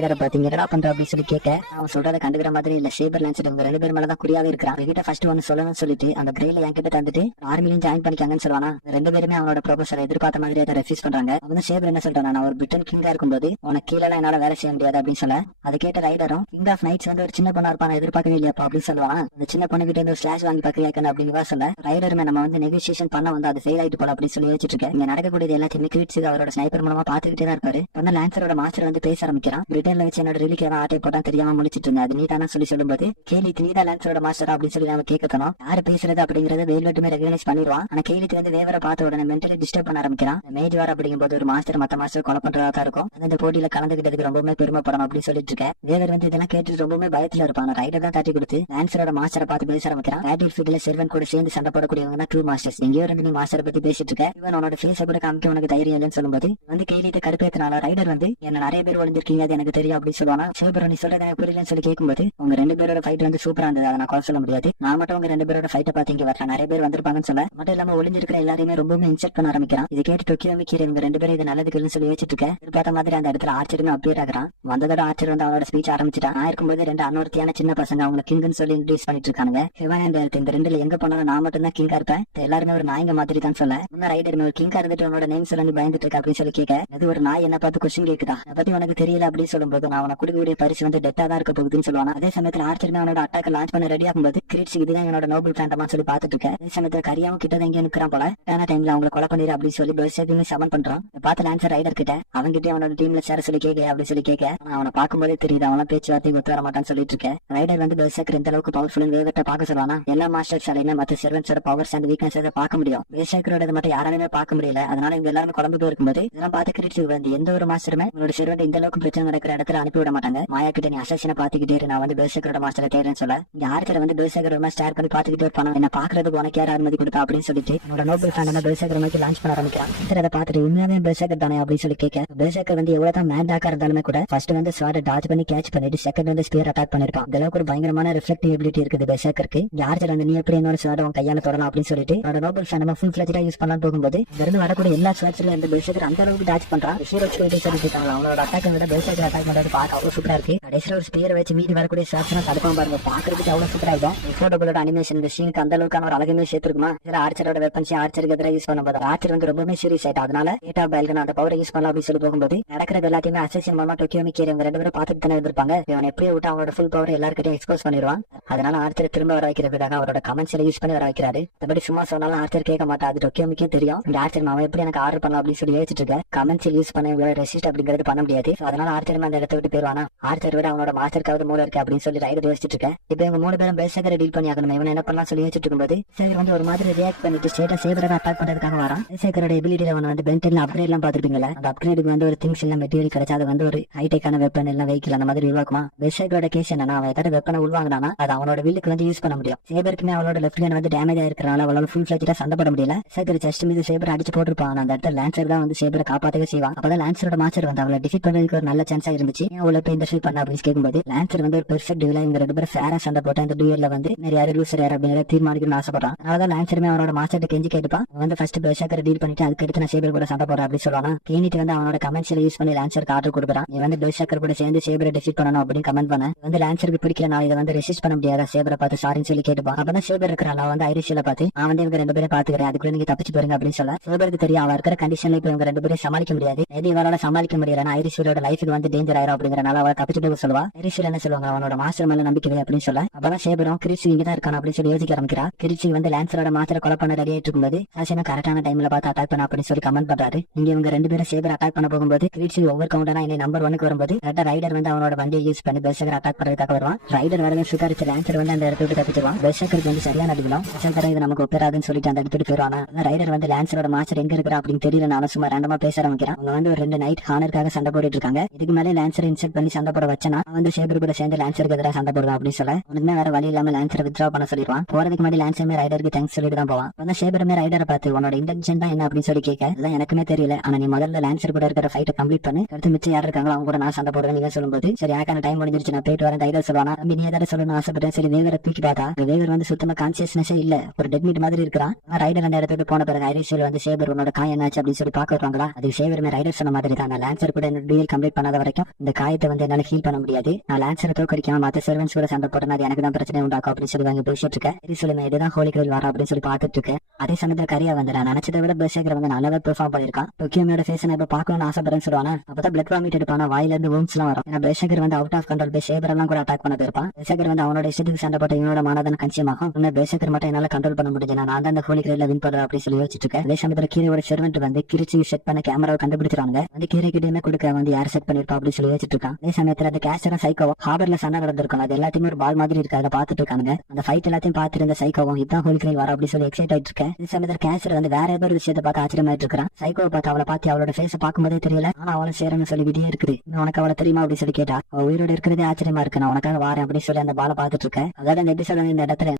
ரைடரை பாத்தீங்க என்னடா பண்ற அப்படின்னு சொல்லி கேட்க அவன் சொல்றதை கண்டுக்கிற மாதிரி இல்ல. ஷேபர் லான்சர் இவங்க 2 பேர் மேலதான் குறியாவே இருக்கிறான். இவங்கிட்ட ஃபர்ஸ்ட் ஒன்னு சொல்லணும்னு சொல்லிட்டு அந்த கிரேல என்கிட்ட தந்துட்டு ஆர்மிலையும் ஜாயின் பண்ணிக்காங்கன்னு சொல்லுவானா. 2 பேருமே அவனோட ப்ரொபோசலை எதிர்பார்த்த மாதிரி அதை ரெஃப்யூஸ் பண்றாங்க. அவன் ஷேபர் என்ன சொல்றான், நான் ஒரு பிரிட்டன் கிங்கா இருக்கும்போது உனக்கு கீழே என்னால வேலை செய்ய முடியாது அப்படின்னு சொல்ல அதை கேட்ட ரைடரும் கிங் ஆஃப் நைட்ஸ் வந்து ஒரு சின்ன பொண்ணா இருப்பான் எதிர்பார்க்கவே இல்லையாப்பா அப்படின்னு சொல்லுவான். அந்த சின்ன பொண்ணு கிட்ட இருந்து ஸ்லாஷ் வாங்கி பாக்கிறேன் அப்படின்னு சொல்ல ரைடருமே நம்ம வந்து நெகோசியேஷன் பண்ண வந்து அது ஃபெயில் ஆயிட்டு போல அப்படின்னு சொல்லி வச்சிட்டு இருக்கேன். இங்க நடக்கக்கூடியது எல்லாத்தையுமே கிரீட்ஸ் அவரோட ஸ்னைப்பர் மூலமா பாத்துக்கிட்டே தான் இருப்பாரு. வந்து லான்சரோட மாஸ்டர் வந்து பேச ஆரம்பிக்கிறான். பிரிட்டன்ல வச்சு என்னோட ரிலிக்கு ஆட்டை போட்டா தெரியாம முடிச்சிட்டு இருந்தேன், அது நீ தானே சொல்லி சொல்லும்போது கேலி நீதான் லான்சரோட மாஸ்டர் அப்படின்னு சொல்லி நம்ம கேட்கணும். யாரு பேசுறது அப்படிங்கறது வேல்வெட்டுமே ரெகனைஸ் பண்ணிடுவான். ஆனா கேலிக்கு வந்து வேவரை பார்த்த உடனே மென்டலி டிஸ்டர்ப் பண்ண ஆரம்பிக்கிறான். மேஜ் வார் அப்படிங்கும் போது ஒரு மாஸ்டர் மத்த மாஸ்டர் கொலை பண்றதா தான் இருக்கும். அந்த போட்டியில கலந்துகிட்டதுக்கு ரொம்பவே பெருமைப்படும் அப்படின்னு சொல்லிட்டு இருக்கேன். வேவர் வந்து இதெல்லாம் கேட்டு ரொம்பவே பயத்துல இருப்பான். ரைடர் தான் தட்டி கொடுத்து லான்சரோட மாஸ்டரை பார்த்து பேச ஆரம்பிக்கிறான். பேட்டில் ஃபீல்ட்ல செர்வன் கூட சேர்ந்து சண்டை போடக்கூடியவங்க ட்ரூ மாஸ்டர்ஸ். எங்கேயோ ரெண்டு நீ மாஸ்டரை பத்தி பேசிட்டு இருக்க, இவன் உன்னோட ஃபேஸை கூட காமிக்க உனக்கு தைரியம் இல்லைன்னு சொல்லும்போது வந்து கேலிட்டு கடுப்பேத்தினால ரைடர் வந்து என்ன நிறைய பேர் ஒளிஞ்சிருக்கீங்க அது எனக்கு தெரியும் அப்படின்னு சொல்லுவானா. சேபர் நீ சொல்றது எனக்கு புரியலன்னு சொல்லி கேட்கும்போது உங்க 2 பேரோட ஃபைட் வந்து சூப்பரா இருந்தது, அதை நான் குறை சொல்ல முடியாது. நான் மட்டும் உங்க 2 பேரோட ஃபைட்டை பாத்தீங்க வரல, நிறைய பேர் வந்திருப்பாங்கன்னு சொல்ல மட்டும் இல்லாம ஒளிஞ்சிருக்கிற எல்லாரையுமே ரொம்பவே இன்சல்ட் பண்ண ஆரம்பிக்கிறான். இதை கேட்டு டொக்கியோமி கீரை இவங்க 2 பேரும் இது நல்லதுக்குன்னு சொல்லி வச்சிட்டு இருக்க. பார்த்த மாதிரி அந்த இடத்துல ஆர்ச்சருமே அப்டேட் ஆகிறான். வந்ததோட ஆர்ச்சர் வந்து அவனோட ஸ்பீச் ஆரம்பிச்சிட்டான். நான் இருக்கும்போது 2 அன்னொருத்தியான சின்ன பசங்க அவங்க கிங்னு சொல்லி இன்ட்ரடியூஸ் பண்ணிட்டு இருக்காங்க. ஹெவன் அண்ட் எர்த் இந்த 2ல எங்க போனாலும் நான் மட்டும் தான் கிங்கா இருப்பேன், எல்லாருமே ஒரு நாய்ங்க மாதிரி தான் சொல்ல. முன்ன ரைடர் ஒரு கிங்கா இருந்துட்டு உன்னோட நேம் சொல்லி பயந்துட்டு இருக்க அப்படின்னு சொல்லி கேட்க அது ஒரு நாய் என்ன பார்த்து கொஸ்டின் கேக்குதா, அதை பத்தி உனக்கு தெரியல அப்படின்னு சொல்லும்போது நான் அவனை கொடுக்கக்கூடிய பரிசு வந்து டெட்டா தான் இருக்க போகுதுன்னு சொல்லுவான். அதே சமயத்துல ஆர்ச்சருமே அவனோட அட்டாக் லான்ச் பண்ண ரெடி ஆகும்போது கிரீட்ஸ் இதுதான் என்னோட நோபல் பிளான்டமா சொல்லி பாத்துட்டு இருக்க. அதே சமயத்துல கரியாவும் கிட்ட எங்க நிக்கிறான் போல. டைம்ல அவங்களை கொலை பண்ணிடு அப்படின்னு சொல்லி பெர்சர்க்குமே சமன் பண்றான். பார்த்து லான்சர் ரைடர் கிட்ட அவங்கிட்ட அவனோட டீம்ல சேர சொல்லி கேட்க அப்படின்னு சொல்லி கேட்க அவனை பார்க்கும்போதே தெரியுது அவன பேச்சுவார்த்தை ஒத்து வர மாட்டான்னு சொல்லிட்டு இருக்கேன். ரைடர் வந்து பெர்சர்க் இந்த அளவுக்கு பவர்ஃபுல் வேவர்ட்ட பார்க்க சொல்லுவானா. எல்லா மாஸ்டர்ஸாலையுமே மத்த செர்வன்ஸோட பவர்ஸ் அண்ட் வீக்னஸ் பார்க்க முடியும், பெர்சர்க்கரோட மட்டும் யாராலுமே பார்க்க முடியல. அதனால இவங்க எல்லாரும் குழம்பு இருக்கும்போது இதெல்லாம் பார்த்து கிரீட்ஸ் வந்து எந்த ஒரு மாஸ்டருமே உங்களோட செர்வன்ட் இந்த அளவுக்கு பிரச்சனை நடக்கிற இடத்துல அனுப்பி விட மாட்டாங்க. மாயா கிட்ட நீ அசசினை பாத்துக்கிட்டே நான் வந்து பெர்சர்க்கரோட மாஸ்டரை தேடுறேன்னு சொல்ல இங்க ஆர்ச்சர் வந்து பெர்சர்க்கர் ஸ்டார் பண்ணி பாத்துக்கிட்டே இருப்பான். என்ன பாக்குறதுக்கு உனக்கு யார் அனுமதி கொடுத்தா அப்படின்னு சொல்லிட்டு என்னோட நோபல் பிளான் பெர்சர்க்கர் நோக்கி லான்ச் பண்ண ஆரம்பிக்கிறான். அதை பார்த்துட்டு உண்மையாவே பெர்சர்க்கர் தானே அப்படின்னு சொல்லி கேட்க பெர்சர்க்கர் வந்து எவ்வளவுதான் மேண்டாக்கா இருந்தாலுமே கூட ஃபர்ஸ்ட் வந்து ஸ்வார்ட் டாஜ் பண்ணி கேட்ச் பண்ணிட்டு செகண்ட் வந்து ஸ்பியர் அட்டாக் பண்ணிருப்பான். இந்த அளவுக்கு ஒரு பயங்கரமான ரிஃப்ளெக்டிவ் எபிலிட்டி இருக்குது பெர்சர்க்கருக்கு. ஆர்ச்சர் வந்து நீ எப்படி என்னோட ஸ்வார்ட் உன் கையால தொடலாம் அப்படின்னு சொல்லிட்டு என்னோட நோபல் பிளான் ஃபுல் ஃபிளஜ்டா யூஸ் பண்ணலாம் போகும்போது இருந்து வரக்கூடிய எல்லா ஸ்வாட்ஸ்ல இருந்து பெர்சர்க்கர் அந்த அளவுக்கு டாச் பண்றான். ஹீரோ சொல்லிட்டு இருக்காங்க அவனோட அட்டாக் விட பெர்சர்க்கர் அட்டாக் பண்றது பார்க்க அவ்வளவு சூப்பரா இருக்கு. கடைசியில் ஒரு ஸ்பியர் வச்சு மீதி வரக்கூடிய ஸ்வாட்ஸ் தடுப்பான் பாருங்க, பாக்குறதுக்கு அவ்வளவு சூப்பரா இருக்கும். போட்டோகளோட அனிமேஷன் இந்த சீனுக்கு அந்த அளவுக்கான ஒரு அழகுமே சேர்த்துருக்குமா. ஆர்ச்சரோட வெப்பன்ஸ் ஆர்ச்சருக்கு எதிராக யூஸ் பண்ணும்போது ஆர்ச்சர் வந்து ரொம்பவே சீரியஸ் ஆயிட்டா. அதனால ஏட்டா பயல்கன் அந்த பவரை யூஸ் பண்ணலாம் அப்படின்னு சொல்லி போகும்போது நடக்கிறது எல்லாத்தையுமே அசசின் மூலமா டோக்கியோமி கீரை இவங்க 2 பேரும் பார்த்துட்டு தானே இருந்திருப்பாங்க. இவன் எப்படியே விட்டு அவனோட ஃபுல் பவர் எல்லாருக்கிட்டையும் எக்ஸ்போஸ் பண்ணிடுவான். அதனால ஆர்ச்சர் திரும்ப வர வைக்கிறதுக்காக அவரோட கமெண்ட்ஸ்ல யூஸ் பண்ணி வர வைக்கிறாரு. அப்படி சும்மா சொன்னாலும் ஆர்ச்சர் கேட்க மாட்டா, அது டோக்கியோமிக்கே தெரியும். இந்த ஆர்ச்சர் அவன் எப்படி எனக்கு ஆர்டர் பண்ணலாம் அப்படின்னு சொல்லி யோசிச்சுட்டு இருக்க. கமெண்ட்ஸ் யூஸ் பண்ண ரெசிஸ்ட் அப்படிங்கிறது பண்ண முடியாது. அதனால ஆர்ச்சர் அந்த இடத்த விட்டு போயிருவானா. ஆர்ச்சர் விட அவனோட மாஸ்டருக்காவது மூளை இருக்கு அப்படின்னு சொல்லி ரைடர் யோசிச்சுட்டு இருக்கேன். இப்போ இவங்க 3 பேரும் பெர்சர்க்கரை டீல் பண்ணி ஆகணும். இவன் என்ன பண்ணலாம் சொல்லி யோசிச்சுட்டு இருக்கும்போது சேகர் வந்து ஒரு மாதிரி ரியாக்ட் பண்ணிட்டு ஸ்டேட்டா சேவரை அட்டாக் பண்றதுக்காக வரான். சேகரோட எபிலிட்டியில அவன் வந்து பென்டென்ல அப்கிரேட் எல்லாம் பாத்துருப்பீங்களா. அந்த அப்கிரேடுக்கு வந்து ஒரு திங்ஸ் எல்லாம் மெட்டீரியல் கிடைச்சா அது வந்து ஒரு ஹைடெக்கான வெப்பன் எல்லாம் வெஹிக்கிள் அந்த மாதிரி உருவாக்குமா. பெர்சர்க்கரோட கேஸ் என்னன்னா அவன் ஏதாவது வெப்பனை உருவாங்கினா அது அவனோட வில்லுக்கு வந்து யூஸ் பண்ண முடியும். சேபருக்குமே அவளோட லெஃப்ட் ஹேண்ட் வந்து டேமேஜ் ஆயிருக்கனால அவளோட ஃபுல் ஃபிளஜ்டா சண்டை போட முடியல. சேகர் ஜஸ்ட் மீது சேபர் அடிச்சு போட்டுருப்பான். அந்த இடத்துல லான்சர் தான் வந்து சேபரை காப்பாத்தவே செய்வான். அப்பதான் லான்சரோட மாஸ்டர் வந்து அவளை டிஃபீட் பண்றதுக்கு ஒரு நல்ல சான்ஸா இருந்துச்சு. அவளை போய் இன்டர்ஃபீல் பண்ண அப்படின்னு கேட்கும்போது லான்சர் வந்து ஒரு பெர்ஃபெக்ட் டியூலா இவங்க 2 பேரும் ஃபேரா சண்டை போட்டு அந்த டியூல வந்து யாரு லூசர் யார் அப்படிங்கிற தீர்மானிக்கணும்னு ஆசைப்படுறான். அதனாலதான் லான்சருமே அவனோட மாஸ்டர் கெஞ்சி கேட்டுப்பான். வந்து ஃபர்ஸ்ட் பெர்சர்க்கரை டீல் பண்ணிட்டு அதுக்கு அடுத்து நான் சேபர் கூட சண்டை போடுறேன் அப்படின்னு சொல்லுவான். கேனிட்டு வந்து அவனோட கமெண்ட்ஸ்ல யூஸ் பண்ணி லான்சருக்கு ஆர்டர் கொடுக்குறான். நீ வந்து பெர்சர்க்கர் கூட சேர்ந்து சேபரை டிஃபீட் பண்ணணும் அப்படின்னு கமெண்ட் பண்ண வந்து லான்சருக்கு பிடிக்கல, நான் இதை வந்து ரெசிஸ்ட் பண்ண முடியாத சேபரை பார்த்து சாரின்னு சொல்லி கேட்டுப்பான். அப்பதான் சேபர் இருக்கிறான் நான் வந்து ஐரிஷில பார்த்து அவன் வந்து இவங்க 2 பேரும் பாத்துக்கிறேன், அதுக்குள்ள நீங்க தப்பிச்சு போறீங்க அப்படின்னு சொல்ல சேபருக்கு தெரியும் அவன் இருக்கிற கண்டிஷன்ல இப்ப இவங்க 2 பேரும் சமாளிக்க முடியாது. எது இவரால சமாளிக்க முடியலன்னா ஐரிஷோட லைஃபுக்கு வந்து டேஞ்சர் ஆயிரும் அப்படிங்கறனால அவளை தப்பிச்சு போக சொல்லுவா. ஐரிஷில் என்ன சொல்லுவாங்க அவனோட மாஸ்டர் மேல நம்பிக்கை அப்படின்னு சொல்ல அப்பதான் சேபரும் கிரிச்சி இங்கதான் இருக்கான் அப்படின்னு சொல்லி யோசிக்க ஆரம்பிக்கிறா. கிரிச்சி வந்து லான்சரோட மாஸ்டரை கொலை பண்ண ரெடி ஆயிட்டு இருக்கும்போது சாசினா கரெக்டான டைம்ல பார்த்து அட்டாக் பண்ண அப்படின்னு சொல்லி கமெண்ட் பண்றாரு. இங்க இவங்க 2 பேரும் சேபர் அட்டாக் பண்ண போகும்போது கிரிச்சி ஒவ்வொரு கவுண்டரா இன்னை நம்பர் 1க்கு வரும்போது ரைடர் வந்து அவனோட வண்டியை யூஸ் பண்ணி பெர்சர்க்கரை அட்டாக் பண்றதுக்காக வருவான். ரைடர் வரவே சுதாரிச்சு லான்சர் வந்து அந்த இடத்துல தப்பிச்சிருவான். பெர்சர்க்கருக்கு வந்து சரியான அடிக்கலாம் இது நமக்கு ஒப்பராதுன்னு சொல்லிட்டு அந்த இடத்துக்கு போயிருவானா. ரைடர் வந்து லான்சரோட மாஸ்டர் எங்க இருக்கிறா அப்படின்னு தெரியல, நானும் சும்மா ரேண்டமா பேச ஆரம்பிக்கிறான். அவங்க வந்து ஒரு 2 நைட் ஹானருக்காக சண்டை போட்டுட்டு இருக்காங்க. இதுக்கு மேலே லான்சர் இன்செர்ட் பண்ணி சண்டை போட வச்சனா வந்து சேபர் கூட சேர்ந்து லான்சருக்கு எதிராக சண்டை போடுவான் அப்படின்னு சொல்ல உனக்குமே வேற வழி இல்லாம லான்சரை வித்ரா பண்ண சொல்லிடுவான். போறதுக்கு முன்னாடி லான்சருமே ரைடருக்கு தேங்க்ஸ் சொல்லிட்டு தான் போவான். வந்து சேபருமே ரைடரை பார்த்து உன்னோட இன்டென்ஷன் தான் என்ன அப்படின்னு சொல்லி கேட்க அதான் எனக்குமே தெரியல, ஆனா நீ முதல்ல லான்சர் கூட இருக்கிற ஃபைட்டை கம்ப்ளீட் பண்ணி அடுத்து மிச்சம் யார் இருக்காங்களோ அவங்க கூட நான் சண்டை போடுறேன் நீங்க சொல்லும்போது சரி ஆக்கான டைம் முடிஞ்சிருச்சு நான் போயிட்டு வரேன் ரைடர் சொல்லுவானா. நீ ஏதாவது சொல்லணும்னு ஆசைப்பட்டேன். சரி வேகரை தூக்கி பார்த்தா வேகர் வந்து சுத்தமா கான்சியஸ்னஸே இல்ல, ஒரு டெட் மீட் மாதிரி இருக்கிறான். ரைடர் அந்த இடத்துக்கு போன பிறகு ஐரிஷில் வந்து சேபர் உன்னோட காயம் என்னாச்சு அப்படின்னு சொல்லி பாக்க வருவாங்களா. அது சேபருமே ரைடர் சொன்ன மாதிரி தான் லான்சர் கூட டூயல் கம்ப்ளீட் பண்ணாத வரைக்கும் இந்த காயத்தை வந்து என்னால ஹீல் பண்ண முடியாது. நான் லான்சரை தோக்கடிக்காம மத்த சர்வன்ஸ் கூட சண்டை போட்டேன், அது எனக்கு தான் பிரச்சனை உண்டாக்கும் அப்படின்னு சொல்லுவாங்க. பேசிட்டு இருக்கேன். சரி சொல்லுங்க, இதுதான் ஹோலி கிரெயில் வரா அப்படின்னு சொல்லி பாத்துட்டு இருக்கேன். அதே சமயத்துல கரியா வந்து நான் நினைச்சதை விட பெர்சர்க்கர் வந்து நல்லாவே பெர்ஃபார்ம் பண்ணிருக்கான். டோக்கியோமியோட ஃபேஸ் நான் இப்ப பாக்கணும்னு ஆசைப்படுறேன்னு சொல்லுவானா. அப்பதான் பிளட் வாமிட் எடுப்பானா, வாயில இருந்து வூம்ஸ் எல்லாம் வரும். ஏன்னா பெர்சர்க்கர் வந்து அவுட் ஆஃப் கண்ட்ரோல் போய் சேபர் எல்லாம் கூட அட்டாக் பண்ண போயிருப்பான். பெர்சர்க்கர் வந்து அவனோட இஷ்டத்துக்கு சண்டை போட்ட இவனோட மானதான கன்சியமாகும். உன்ன பெர்சர்க்கர் மட்டும் என்னால கண்ட்ரோல் பண்ண முடிஞ்சு, நான் தான் அந்த ஹோலி கிரெயில வின் பண்றேன் அப்படின்னு சொல்லி யோசிச்சுட்டு இருக்கேன். அதே சமயத்துல கீரையோட செர்வெண்ட் வந்து கிரிச்சி செட் பண்ண கேமராவை கண்டுபிடிச்சிருவாங்க. வந்து கீரை கிட்டே கொடுக்க வந்து யார் செட் பண்ணிருப்பா அப்படின்னு சொல்லி யோசிச்சுட்டு இருக்கான். அதே சமயத்துல அந்த கேஸ்டரும் சைக்கோவும் ஹார்பர்ல சண்டை நடந்திருக்கும், அது எல்லாத்தையுமே ஒரு பால் மாதிரி இருக்கு, அதை பாத்துட்டு இருக்காங்க. அந்த ஃபைட் எல்லாத்தையும் பாத்துட்டு இருந்த சைக்கோவும் இதான் ஹோலி கிரெயில் வர அப்படின்னு சொல்லி எக்ஸைட் ஆயிட்டு இருக்கேன். இந்த சமயத்துல கேஸ்டர் வந்து வேற ஏதோ ஒரு விஷயத்தை பார்த்து ஆச்சரியமாயிட்டு இருக்கான். சைக்கோவை பார்த்து அவளை பார்த்து அவளோட ஃபேஸை பார்க்கும்போதே தெரியல, ஆனா அவளும் சேரன்னு சொல்லி விடியே இருக்குது. உனக்கு அவளை தெரியுமா அப்படின்னு சொல்லி கேட்டா, உயிரோட இருக்கிறதே ஆச்சரியமா இருக்கு, நான் உனக்காக வாரேன் அப்படின்னு சொல்லி அந்த பாலை பாத்துட்டு இருக்கேன். அதோட இந்த எபிசோட் இந்த இடத்துல